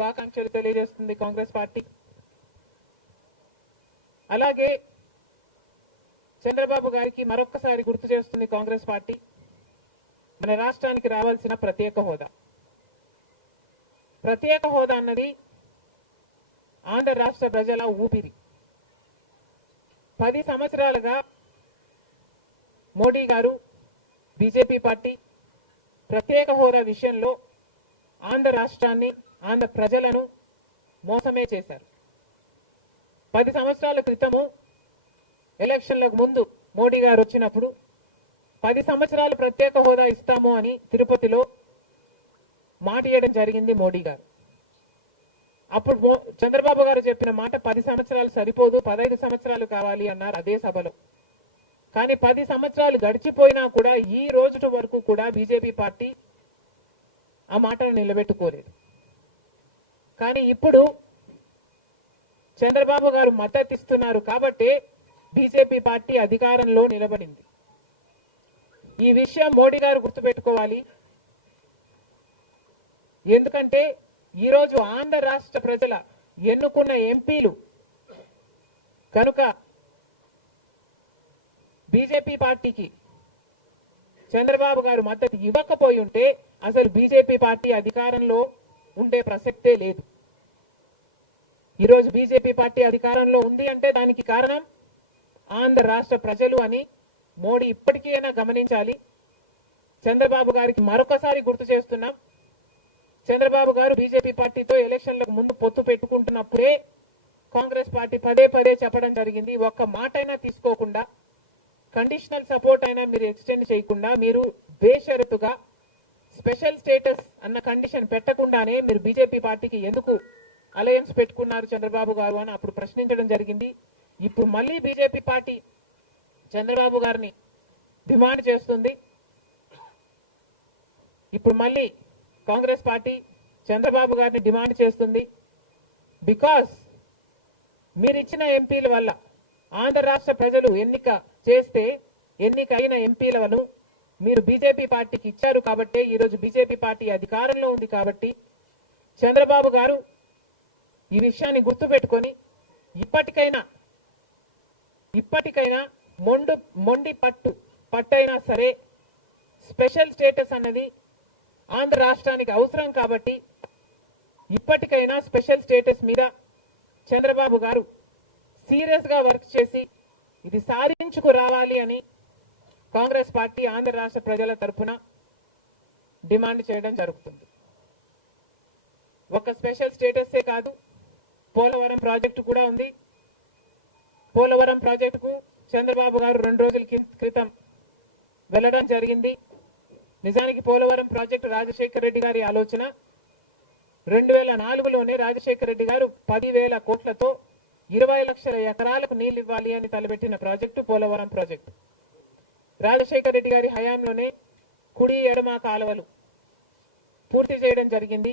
శుభాకాంక్షలు తెలియజేస్తుంది కాంగ్రెస్ పార్టీ. అలాగే చంద్రబాబు గారికి మరొక్కసారి గుర్తు చేస్తుంది కాంగ్రెస్ పార్టీ. మన రాష్ట్రానికి రావాల్సిన ప్రత్యేక హోదా. ప్రత్యేక హోదా అన్నది ఆంధ్ర రాష్ట్ర ప్రజల ఊపిరి. పది సంవత్సరాలుగా మోడీ గారు బీజేపీ పార్టీ ప్రత్యేక హోదా విషయంలో ఆంధ్ర రాష్ట్రాన్ని ఆంధ్ర ప్రజలను మోసమే చేశారు. పది సంవత్సరాల క్రితము ఎలక్షన్లకు ముందు మోడీ గారు వచ్చినప్పుడు పది సంవత్సరాలు ప్రత్యేక హోదా ఇస్తాము అని తిరుపతిలో మాట ఇవ్వడం జరిగింది మోడీ గారు. అప్పుడు చంద్రబాబు గారు చెప్పిన మాట పది సంవత్సరాలు సరిపోదు పదహైదు సంవత్సరాలు కావాలి అన్నారు అదే సభలో. కానీ పది సంవత్సరాలు గడిచిపోయినా కూడా ఈ రోజు వరకు కూడా బీజేపీ పార్టీ ఆ మాటను నిలబెట్టుకోలేదు. కానీ ఇప్పుడు చంద్రబాబు గారు మద్దతు ఇస్తున్నారు బీజేపీ పార్టీ అధికారంలో నిలబడింది. ఈ విషయం మోడీ గారు గుర్తుపెట్టుకోవాలి. ఎందుకంటే ఈరోజు ఆంధ్ర రాష్ట్ర ప్రజల ఎన్నుకున్న ఎంపీలు కనుక బీజేపీ పార్టీకి చంద్రబాబు గారు మద్దతు ఇవ్వకపోయి ఉంటే అసలు బీజేపీ పార్టీ అధికారంలో ఉండే ప్రసక్తే లేదు. ఈరోజు బీజేపీ పార్టీ అధికారంలో ఉంది అంటే దానికి కారణం ఆంధ్ర రాష్ట్ర ప్రజలు అని మోడీ ఇప్పటికైనా గమనించాలి. చంద్రబాబు గారికి మరొకసారి గుర్తు చేస్తున్నాం. చంద్రబాబు గారు బీజేపీ పార్టీతో ఎలక్షన్లకు ముందు పొత్తు పెట్టుకుంటున్నప్పుడే కాంగ్రెస్ పార్టీ పదే పదే చెప్పడం జరిగింది. ఒక్క మాట అయినా తీసుకోకుండా కండిషనల్ సపోర్ట్ అయినా మీరు ఎక్స్టెండ్ చేయకుండా మీరు బేషరతుగా స్పెషల్ స్టేటస్ అన్న కండిషన్ పెట్టకుండానే మీరు బీజేపీ పార్టీకి ఎందుకు అలయన్స్ పెట్టుకున్నారు చంద్రబాబు గారు అని అప్పుడు ప్రశ్నించడం జరిగింది. ఇప్పుడు మళ్ళీ బీజేపీ పార్టీ చంద్రబాబు గారిని డిమాండ్ చేస్తుంది. ఇప్పుడు మళ్ళీ కాంగ్రెస్ పార్టీ చంద్రబాబు గారిని డిమాండ్ చేస్తుంది. బికాస్ మీరు ఇచ్చిన ఎంపీల వల్ల ఆంధ్ర రాష్ట్ర ప్రజలు ఎన్నిక చేస్తే ఎన్నికైన ఎంపీలను మీరు బీజేపీ పార్టీకి ఇచ్చారు కాబట్టే ఈరోజు బీజేపీ పార్టీ అధికారంలో ఉంది కాబట్టి చంద్రబాబు గారు ఈ విషయాన్ని గుర్తుపెట్టుకొని ఇప్పటికైనా ఇప్పటికైనా మొండు మొండి పట్టు పట్టైనా సరే స్పెషల్ స్టేటస్ అన్నది ఆంధ్ర రాష్ట్రానికి అవసరం కాబట్టి ఇప్పటికైనా స్పెషల్ స్టేటస్ మీద చంద్రబాబు గారు సీరియస్గా వర్క్ చేసి ఇది సాధించుకు రావాలి అని కాంగ్రెస్ పార్టీ ఆంధ్ర రాష్ట్ర ప్రజల తరఫున డిమాండ్ చేయడం జరుగుతుంది. ఒక స్పెషల్ స్టేటసే కాదు పోలవరం ప్రాజెక్టు కూడా ఉంది. పోలవరం ప్రాజెక్టుకు చంద్రబాబు గారు రెండు రోజుల క్రితం వెళ్ళడం జరిగింది. నిజానికి పోలవరం ప్రాజెక్టు రాజశేఖర రెడ్డి గారి ఆలోచన. రెండు వేల నాలుగులోనే రాజశేఖర రెడ్డి గారు పదివేల కోట్లతో ఇరవై లక్షల ఎకరాలకు నీళ్ళు ఇవ్వాలి అని తలపెట్టిన ప్రాజెక్టు పోలవరం ప్రాజెక్టు. రాజశేఖర రెడ్డి గారి హయాంలోనే కుడి ఎడమ కాలువలు పూర్తి చేయడం జరిగింది.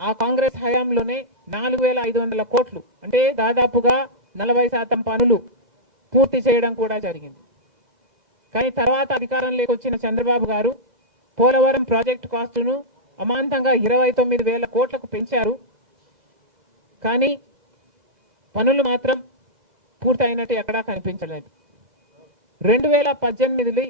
ఆ కాంగ్రెస్ హయాంలోనే నాలుగు వేల ఐదు వందల కోట్లు అంటే దాదాపుగా నలభై శాతం పనులు పూర్తి చేయడం కూడా జరిగింది. కానీ తర్వాత అధికారంలోకి వచ్చిన చంద్రబాబు గారు పోలవరం ప్రాజెక్టు కాస్టును అమాంతంగా ఇరవై తొమ్మిది వేల కోట్లకు పెంచారు. కానీ పనులు మాత్రం పూర్తయినట్టు ఎక్కడా కనిపించలేదు. రెండు వేల పద్దెనిమిది